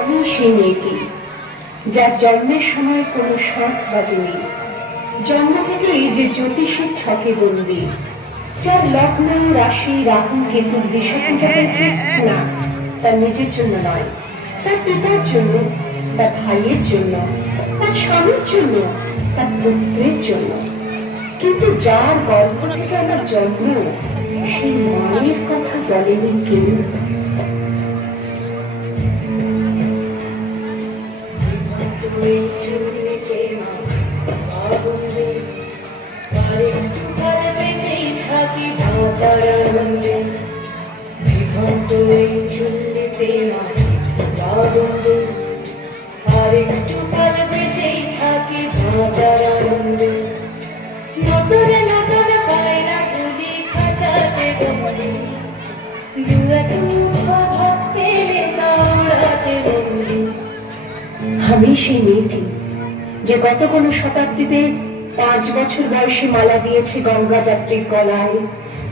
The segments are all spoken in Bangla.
আমি সেই মেয়েটি যার জন্মের সময় কোনো শাঁখ বাজেনি, জন্ম থেকেই যে জ্যোতিষের ছকে বন্দি, যার লগ্ন রাশি রাহু কেতুর দিশা পেয়েছে না তার নিজের জন্য নয়, তার পিতার জন্য, তার ভাইয়ের জন্য, তার স্বামীর জন্য, তার পুত্রের জন্য। কিন্তু যার গর্ভ থেকে আমার জন্ম, সেই মায়ের কথা বলেনি কেউ। আমি সেই মেয়েটি যে গত কোনো শতাব্দীতে 5 বছর বয়সে মালা দিয়েছে গঙ্গা যাত্রীর গলায়,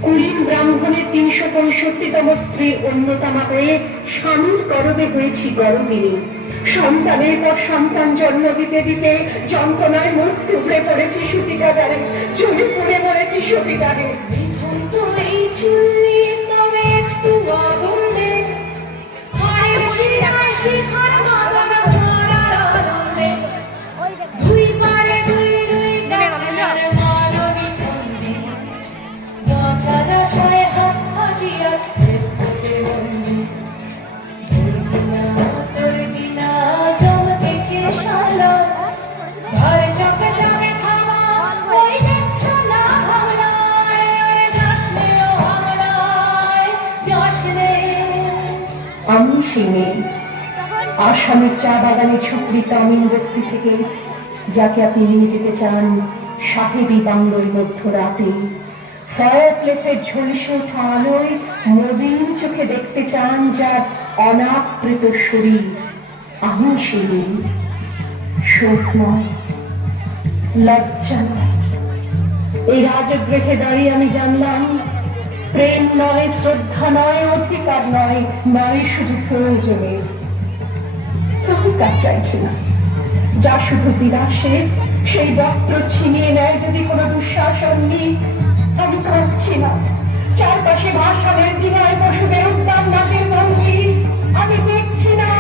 কুলীন ব্রাহ্মণের 365তম স্ত্রীর অন্যতমা হয়ে স্বামীর গর্ভে হয়েছি গর্ভিণী। সন্তানের পর সন্তান জন্ম দিতে দিতে যন্ত্রণায় মুখ টুকরে পড়েছি সতীকাগারে, চুলে পুড়ে মরেছি সতীকারে। আমি সেই মেয়ে, আসামের চা বাগানে ঝুপড়ি তামিল বস্তি থেকে, যাকে আপনি নিয়ে যেতে চান সাহেবী বাংলোর মধ্যরাতে, ফায়ার প্লেসের ঝলসে ওঠা আলোয় নবীন চোখে দেখতে চান যার অনাবৃত শরীর। আমি সেই মেয়ে, শোক নয়, লজ্জা নয়। এই রাজগৃহে দাঁড়িয়ে আমি জানলাম প্রেম নয়, শ্রদ্ধা নয়, অধিকার নয়, নারী শুধু প্রয়োজনের। প্রতিকার চাইছে না, যা শুধু বিলাসের, সেই বস্ত্র ছিনিয়ে নেয় যদি কোনো দুঃশাসনী। আমি কাঁদছি না, চারপাশে ভাষণের দিনায় পশুদের উদ্যান নাচের ভঙ্গি আমি দেখছি না।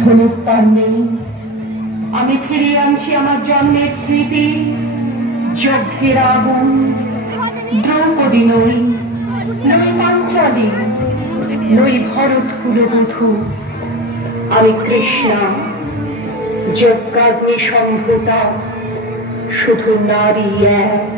ধনুক তার নেই, আমি ফিরিয়ে আনছি আমার জন্মের স্মৃতি। যজ্ঞের আগুন, দ্রৌপদী নই, নই পাঞ্চালী, নই ভরত কুলবধূ, আমি কৃষ্ণা, যজ্ঞাগ্নি সম্ভূতা, শুধু নারী এক।